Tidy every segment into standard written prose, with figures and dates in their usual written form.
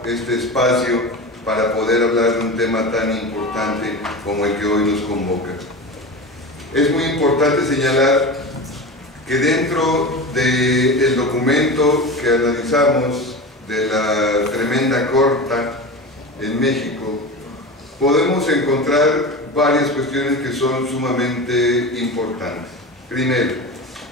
dado este espacio para poder hablar de un tema tan importante como el que hoy nos convoca. Es muy importante señalar que dentro del documento que analizamos de la tremenda corta en México, podemos encontrar varias cuestiones que son sumamente importantes. Primero,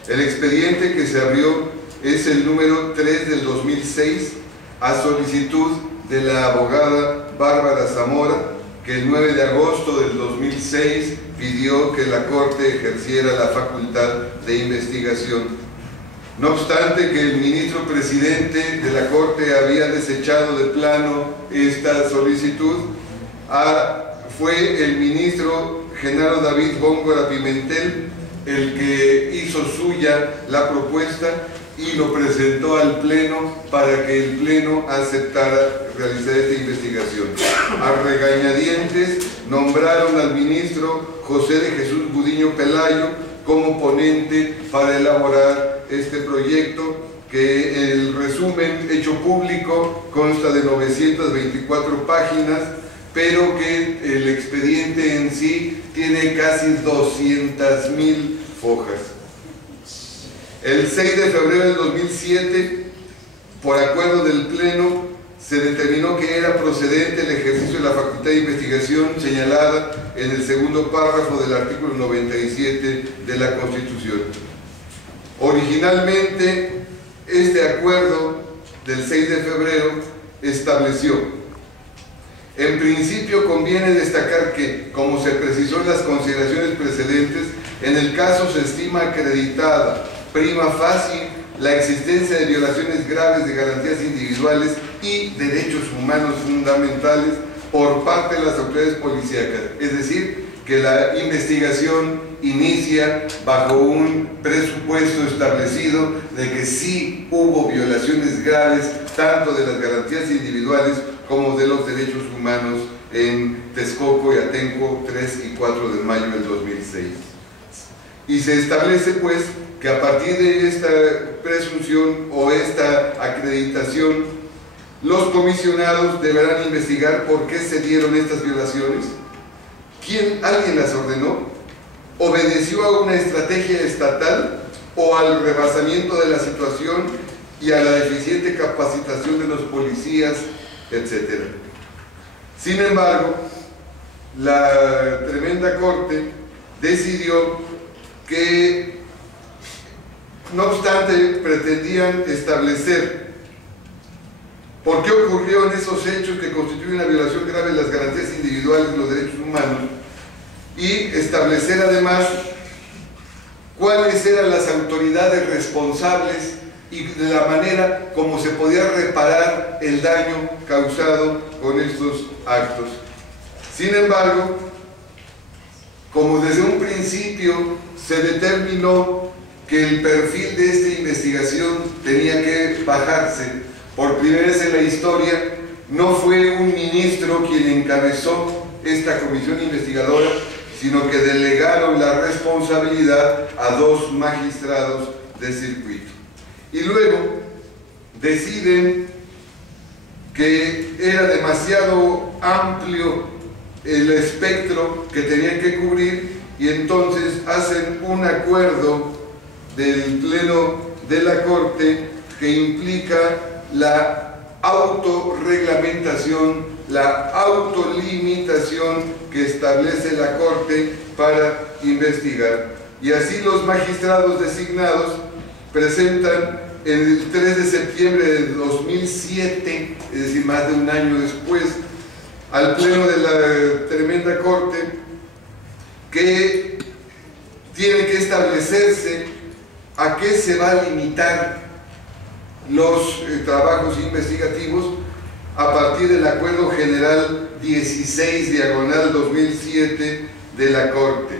el expediente que se abrió es el número 3 del 2006 a solicitud de la abogada Bárbara Zamora, que el 9 de agosto del 2006 pidió que la Corte ejerciera la facultad de investigación. No obstante que el ministro presidente de la Corte había desechado de plano esta solicitud, fue el ministro Genaro David Góngora Pimentel el que hizo suya la propuesta y lo presentó al Pleno para que el Pleno aceptara realizar esta investigación. A regañadientes nombraron al ministro José de Jesús Gudiño Pelayo como ponente para elaborar este proyecto, que el resumen hecho público consta de 924 páginas, pero que el expediente en sí tiene casi 200,000 hojas. El 6 de febrero del 2007, por acuerdo del Pleno, se determinó que era procedente el ejercicio de la facultad de investigación señalada en el segundo párrafo del artículo 97 de la Constitución. Originalmente, este acuerdo del 6 de febrero estableció: en principio conviene destacar que, como se precisó en las consideraciones precedentes, en el caso se estima acreditada prima facie la existencia de violaciones graves de garantías individuales y derechos humanos fundamentales por parte de las autoridades policíacas. Es decir, que la investigación inicia bajo un presupuesto establecido de que sí hubo violaciones graves tanto de las garantías individuales como de los derechos humanos en Texcoco y Atenco 3 y 4 de mayo del 2006. Y se establece pues que a partir de esta presunción o esta acreditación, los comisionados deberán investigar por qué se dieron estas violaciones, alguien las ordenó, obedeció a una estrategia estatal o al rebasamiento de la situación y a la deficiente capacitación de los policías, etc. Sin embargo, la tremenda Corte decidió que, no obstante, pretendían establecer por qué ocurrieron esos hechos que constituyen una violación grave de las garantías individuales y los derechos humanos, y establecer además cuáles eran las autoridades responsables y de la manera como se podía reparar el daño causado con estos actos. Sin embargo, como desde un principio se determinó que el perfil de esta investigación tenía que bajarse, por primera vez en la historia no fue un ministro quien encabezó esta comisión investigadora, sino que delegaron la responsabilidad a 2 magistrados de circuito. Y luego deciden que era demasiado amplio el espectro que tenían que cubrir, y entonces hacen un acuerdo del Pleno de la Corte que implica la autorreglamentación, la autolimitación que establece la Corte para investigar. Y así los magistrados designados presentan el 3 de septiembre de 2007, es decir, más de un año después, al Pleno de la tremenda Corte, que tiene que establecerse a qué se va a limitar los trabajos investigativos a partir del Acuerdo General 16/2007 de la Corte.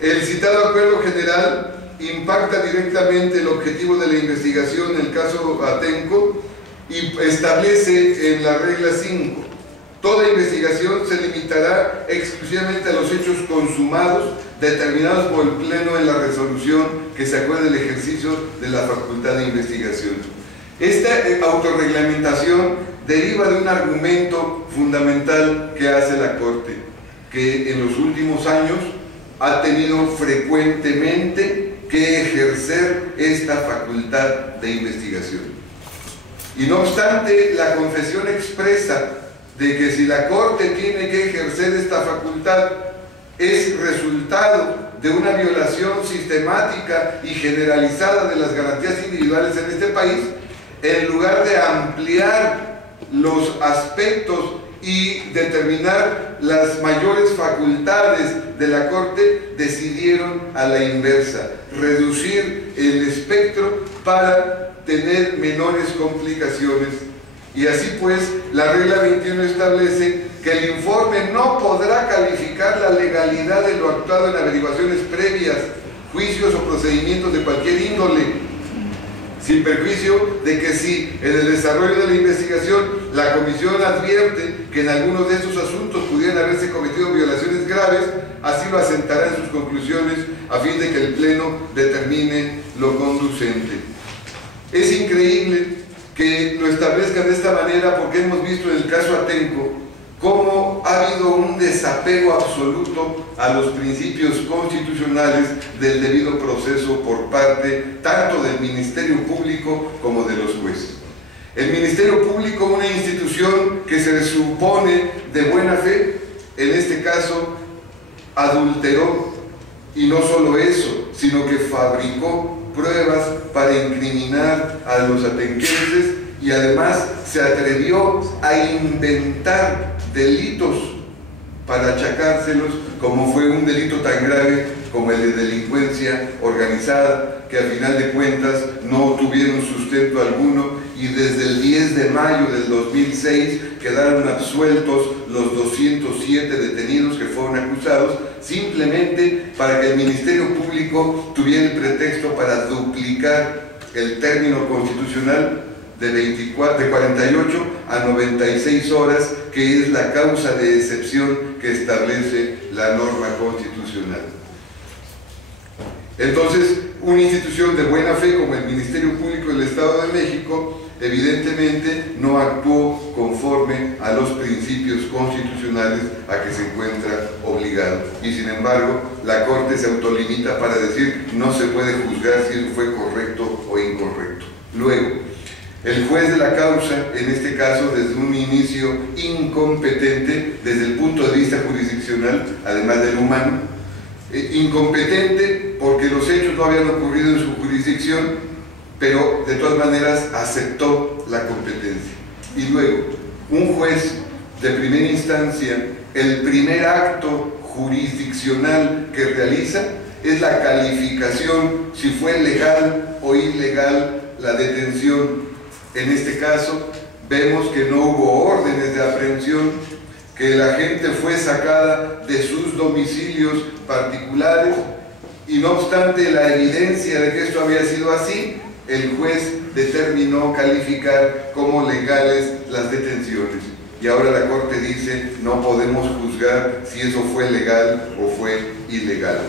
El citado Acuerdo General impacta directamente el objetivo de la investigación en el caso Atenco y establece en la regla 5: toda investigación se limitará exclusivamente a los hechos consumados determinados por el Pleno en la resolución que se acuerde del ejercicio de la facultad de investigación. Esta autorreglamentación deriva de un argumento fundamental que hace la Corte, que en los últimos años ha tenido frecuentemente que ejercer esta facultad de investigación. Y no obstante, la confesión expresa de que si la Corte tiene que ejercer esta facultad es resultado de una violación sistemática y generalizada de las garantías individuales en este país, en lugar de ampliar los aspectos y determinar las mayores facultades de la Corte, decidieron a la inversa, reducir el espectro para tener menores complicaciones. Y así pues, la regla 21 establece que el informe no podrá calificar la legalidad de lo actuado en averiguaciones previas, juicios o procedimientos de cualquier índole, sin perjuicio de que si en el desarrollo de la investigación la Comisión advierte que en algunos de estos asuntos pudieran haberse cometido violaciones graves, así lo asentará en sus conclusiones a fin de que el Pleno determine lo conducente. Es increíble que lo establezcan de esta manera, porque hemos visto en el caso Atenco cómo ha habido un desapego absoluto a los principios constitucionales del debido proceso por parte tanto del Ministerio Público como de los jueces. El Ministerio Público, una institución que se supone de buena fe, en este caso adulteró, y no solo eso, sino que fabricó pruebas para incriminar a los atenquenses y además se atrevió a inventar delitos para achacárselos, como fue un delito tan grave como el de delincuencia organizada, que al final de cuentas no tuvieron sustento alguno, y desde el 10 de mayo del 2006 quedaron absueltos los 207 detenidos que fueron acusados, simplemente para que el Ministerio Público tuviera el pretexto para duplicar el término constitucional de 48 a 96 horas, que es la causa de excepción que establece la norma constitucional. Entonces, una institución de buena fe como el Ministerio Público del Estado de México evidentemente no actuó conforme a los principios constitucionales a que se encuentra obligado, y sin embargo la Corte se autolimita para decir no se puede juzgar si eso fue correcto o incorrecto. Luego, el juez de la causa, en este caso desde un inicio incompetente desde el punto de vista jurisdiccional, además del humano, incompetente porque los hechos no habían ocurrido en su jurisdicción, pero de todas maneras aceptó la competencia. Y luego, un juez de primera instancia, el primer acto jurisdiccional que realiza es la calificación si fue legal o ilegal la detención. En este caso, vemos que no hubo órdenes de aprehensión, que la gente fue sacada de sus domicilios particulares, y no obstante la evidencia de que esto había sido así, el juez determinó calificar como legales las detenciones. Y ahora la Corte dice, no podemos juzgar si eso fue legal o fue ilegal.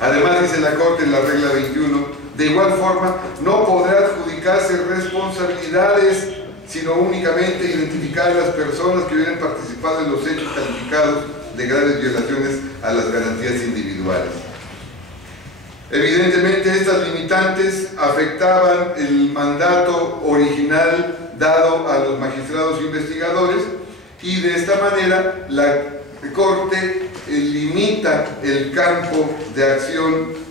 Además, dice la Corte en la regla 21, de igual forma, no podrá adjudicarse responsabilidades, sino únicamente identificar a las personas que hubieran participado en los hechos calificados de graves violaciones a las garantías individuales. Evidentemente, estas limitantes afectaban el mandato original dado a los magistrados investigadores, y de esta manera la Corte limita el campo de acción